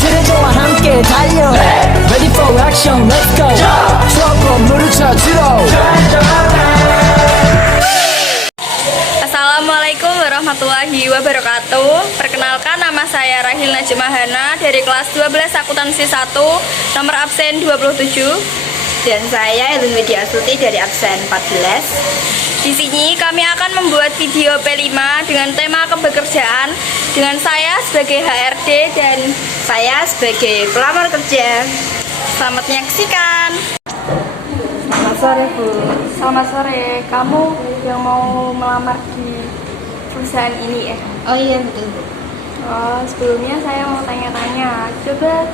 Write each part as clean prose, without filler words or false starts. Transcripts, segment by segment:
트레저와 함께 달려 Ready for action, let's go 추억 물을 찾으러 Assalamualaikum warahmatullahi wabarakatuh. Perkenalkan, nama saya Rahil Najmahana dari kelas 12 akuntansi 1, nomor absen 27. Dan saya Elin Widya Astuti dari absen 14. Di sini kami akan membuat video P5 dengan tema kebekerjaan dengan saya sebagai HRD dan Saya sebagai pelamar kerja. selamat menyaksikan. Selamat sore, Bu. Selamat sore. Kamu yang mau melamar di perusahaan ini ya? Oh iya, betul, Bu. Oh, sebelumnya saya mau tanya-tanya. Coba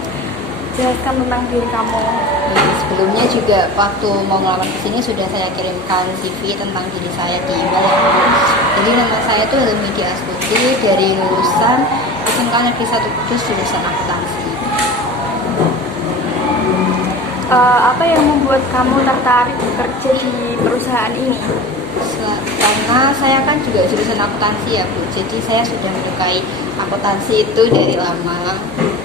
jelaskan tentang diri kamu. Sebelumnya juga waktu mau melamar ke sini sudah saya kirimkan CV tentang diri saya di email ya, Bu. Jadi nama saya itu Elin Widya Astuti dari lulusan SMK Negeri 1 Kudus jurusan akuntansi. Apa yang membuat kamu tertarik bekerja di perusahaan ini? Karena saya kan juga jurusan akuntansi ya, Bu. Jadi saya sudah menyukai akuntansi itu dari lama,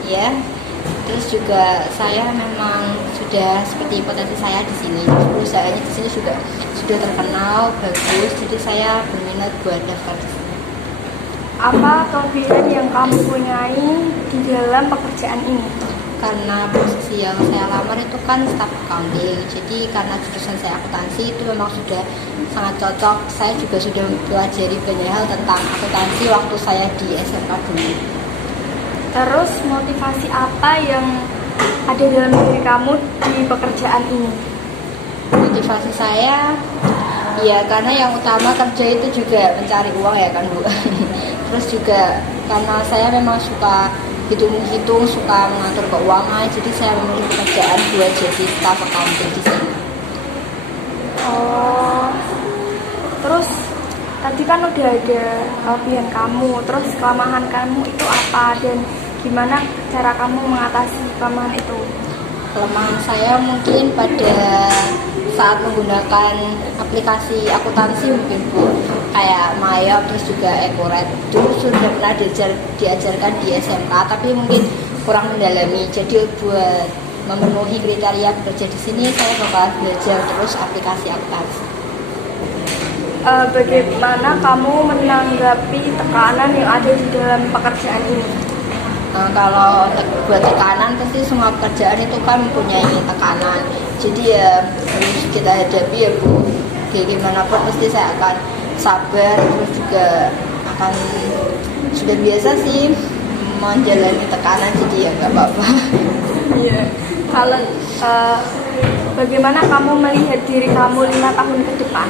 ya. Terus juga saya memang sudah seperti potensi saya di sini. Perusahaannya di sini juga sudah terkenal bagus. Jadi saya berminat buat daftar di sini. Apa kelebihan yang kamu punyai di dalam pekerjaan ini? Karena posisi yang saya lamar itu kan staff accounting. Jadi karena jurusan saya akuntansi itu memang sudah sangat cocok. Saya juga sudah mempelajari banyak hal tentang akuntansi waktu saya di SMK dulu. Terus motivasi apa yang ada dalam diri kamu di pekerjaan ini? Motivasi saya ya karena yang utama kerja itu juga mencari uang ya kan, Bu. Terus juga karena saya memang suka hitung-hitung, suka mengatur keuangan, jadi saya memilih pekerjaan buat jadi staff accounting di sini. Oh, terus tadi kan udah ada kelebihan kamu, terus kelemahan kamu itu apa dan gimana cara kamu mengatasi kelemahan itu? Kelemahan saya mungkin pada saat menggunakan aplikasi akuntansi mungkin, Bu, kayak Maya terus juga Ecoret. Dulu sudah pernah diajarkan di SMK tapi mungkin kurang mendalami. Jadi buat memenuhi kriteria bekerja di sini saya bakal belajar terus aplikasi akuntansi. Bagaimana kamu menanggapi tekanan yang ada di dalam pekerjaan ini? Kalau buat tekanan pasti semua pekerjaan itu kan mempunyai tekanan. Jadi ya harus kita hadapi ya, Bu. Gimana pun pasti saya akan sabar, terus juga akan sudah biasa sih menjalani tekanan, jadi ya nggak apa-apa. Iya. Kalau bagaimana kamu melihat diri kamu 5 tahun ke depan?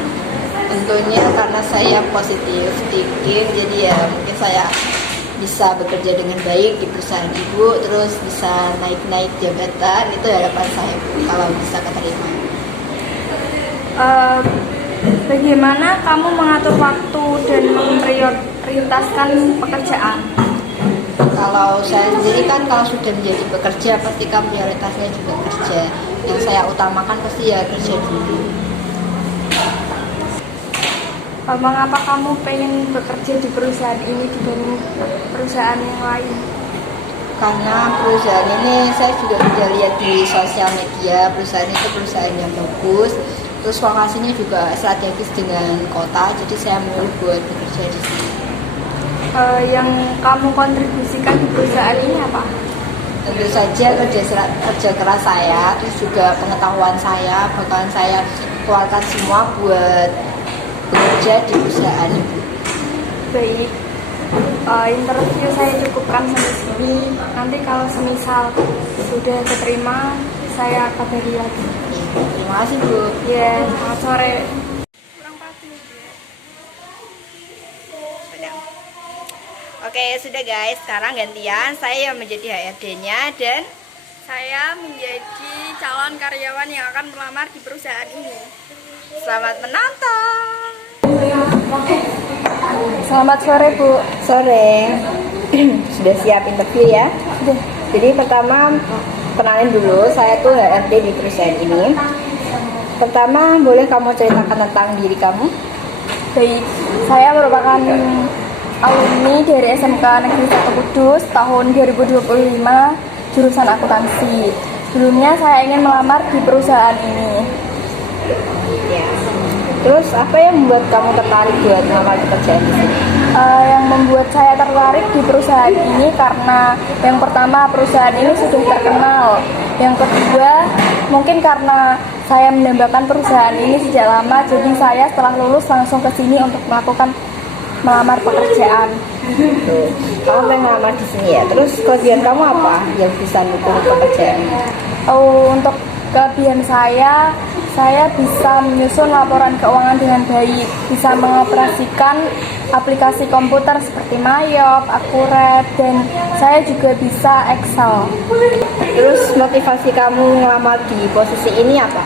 Tentunya karena saya positif thinking, jadi ya mungkin saya bisa bekerja dengan baik di perusahaan Ibu, terus bisa naik-naik jabatan, itu harapan saya, Bu, kalau bisa keterima. Bagaimana kamu mengatur waktu dan memprioritaskan pekerjaan? Kalau saya sendiri kan kalau sudah menjadi pekerja pastikan prioritasnya juga kerja. Yang saya utamakan pasti ya kerja dulu. Mengapa kamu pengen bekerja di perusahaan ini dibanding perusahaan yang lain? Karena perusahaan ini saya juga sudah lihat di sosial media, perusahaan itu perusahaan yang bagus. Terus lokasinya juga strategis dengan kota, jadi saya memilih buat bekerja di sini. Yang kamu kontribusikan di perusahaan ini apa? Tentu saja kerja keras saya, terus juga pengetahuan saya, bakalan saya keluarkan semua buat bekerja di perusahaan Ibu. Baik, interview saya cukupkan sampai sini. Nanti kalau semisal sudah keterima, saya kabari lagi. Terima kasih, Bu. Ya, selamat sore. Oke, sudah guys. Sekarang gantian saya yang menjadi HRD-nya dan Saya menjadi calon karyawan yang akan melamar di perusahaan ini. selamat menonton. Selamat sore, Bu. Sore. Sudah siap interview ya? Sudah. Jadi pertama kenalin dulu, saya tuh HRD di perusahaan ini. Pertama, boleh kamu ceritakan tentang diri kamu? Baik, saya merupakan alumni dari SMK Negeri 1 Kudus tahun 2025 jurusan akuntansi. Sebelumnya saya ingin melamar di perusahaan ini. Ya. Terus apa yang membuat kamu tertarik buat melamar pekerjaan di sini? Yang membuat saya tertarik di perusahaan ini karena yang pertama perusahaan ini sudah terkenal. Yang kedua mungkin karena saya mendambakan perusahaan ini sejak lama, jadi saya setelah lulus langsung ke sini untuk melamar pekerjaan. Kamu pengen melamar di sini ya. Terus kelebihan kamu apa yang bisa mendukung pekerjaan? Untuk kelebihan saya bisa menyusun laporan keuangan dengan baik, bisa mengoperasikan aplikasi komputer seperti Mayop, Akuret, dan saya juga bisa Excel. Terus motivasi kamu ngelamar di posisi ini apa?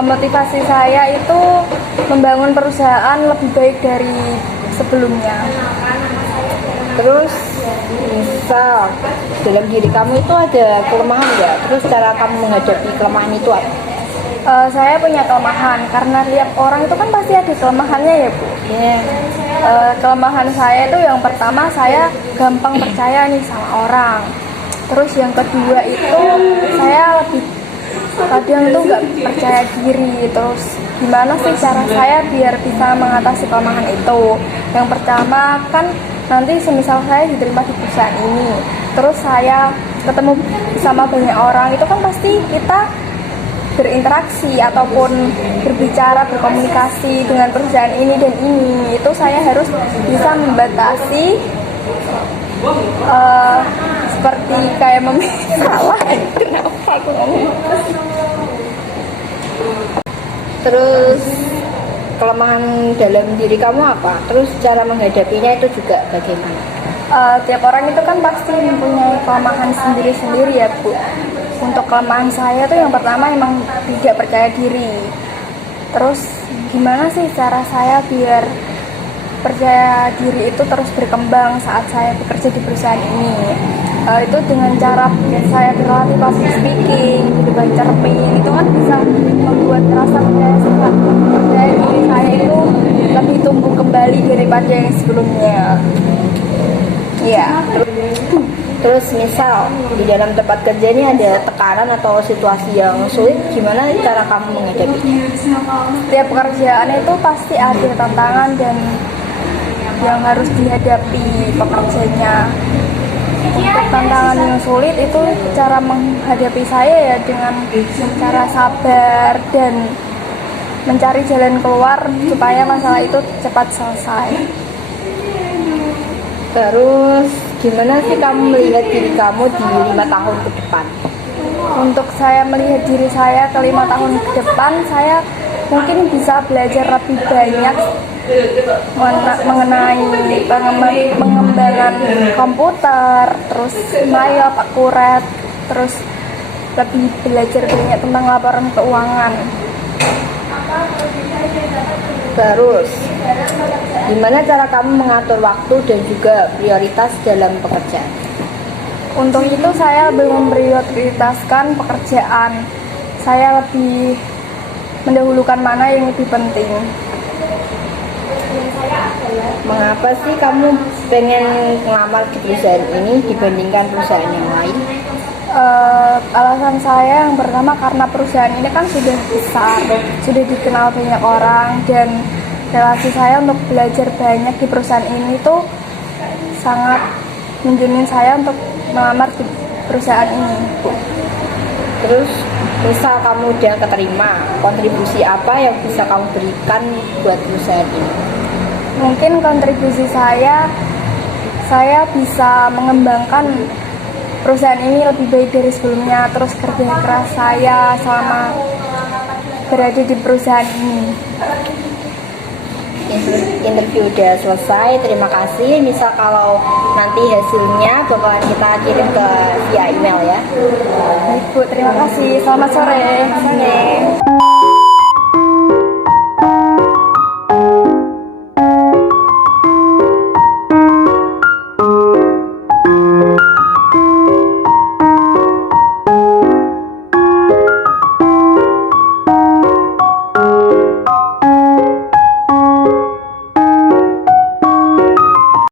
Motivasi saya itu membangun perusahaan lebih baik dari sebelumnya. Terus misal dalam diri kamu itu ada kelemahan nggak? Terus cara kamu menghadapi kelemahan itu apa? Saya punya kelemahan karena tiap orang itu kan pasti ada kelemahannya ya Bu. Kelemahan saya itu yang pertama saya gampang percaya nih sama orang. Terus yang kedua itu saya lebih kadang tuh nggak percaya diri. Terus gimana sih cara saya biar bisa mengatasi kelemahan itu? Yang pertama kan nanti semisal saya diterima di perusahaan ini, terus saya ketemu sama banyak orang, itu kan pasti kita berinteraksi ataupun berbicara, berkomunikasi dengan perusahaan ini dan ini. Itu saya harus bisa membatasi seperti kayak salah. Kenapa aku ngomong? Terus kelemahan dalam diri kamu apa? Terus cara menghadapinya itu juga bagaimana? Tiap orang itu kan pasti mempunyai kelemahan sendiri-sendiri ya Bu. Untuk kelemahan saya tuh yang pertama emang tidak percaya diri. Terus gimana sih cara saya biar percaya diri itu terus berkembang saat saya bekerja di perusahaan ini? Itu dengan cara saya berlatih public speaking, berdebat cermin, itu kan bisa membuat rasa percaya diri saya itu lebih tumbuh kembali daripada yang sebelumnya. Iya. Terus misal di dalam tempat kerja ini ada tekanan atau situasi yang sulit, gimana cara kamu menghadapinya? Setiap pekerjaan itu pasti ada tantangan dan yang harus dihadapi pekerjanya. Untuk tantangan yang sulit itu cara menghadapi saya ya dengan cara sabar dan mencari jalan keluar supaya masalah itu cepat selesai. Terus gimana sih kamu melihat diri kamu di 5 tahun ke depan? Untuk saya melihat diri saya ke 5 tahun ke depan, saya mungkin bisa belajar lebih banyak mengenai pengembangan komputer, terus Mayop, Akuret, terus lebih belajar banyak tentang laporan keuangan. Terus gimana cara kamu mengatur waktu dan juga prioritas dalam pekerjaan? Untuk itu saya belum memprioritaskan pekerjaan. Saya lebih mendahulukan mana yang lebih penting. Mengapa sih kamu pengen melamar di perusahaan ini dibandingkan perusahaan yang lain? Alasan saya yang pertama karena perusahaan ini kan sudah besar, sudah dikenal banyak orang, dan relasi saya untuk belajar banyak di perusahaan ini tuh sangat menjamin saya untuk melamar di perusahaan ini. Terus misal kamu udah keterima, kontribusi apa yang bisa kamu berikan buat perusahaan ini? Mungkin kontribusi saya bisa mengembangkan perusahaan ini lebih baik dari sebelumnya. Terus kerja keras saya selama berada di perusahaan ini. Interview udah selesai, terima kasih. Misal kalau nanti hasilnya bakalan kita kirim ke via email ya. Baik Bu, terima kasih. Selamat sore. Sore.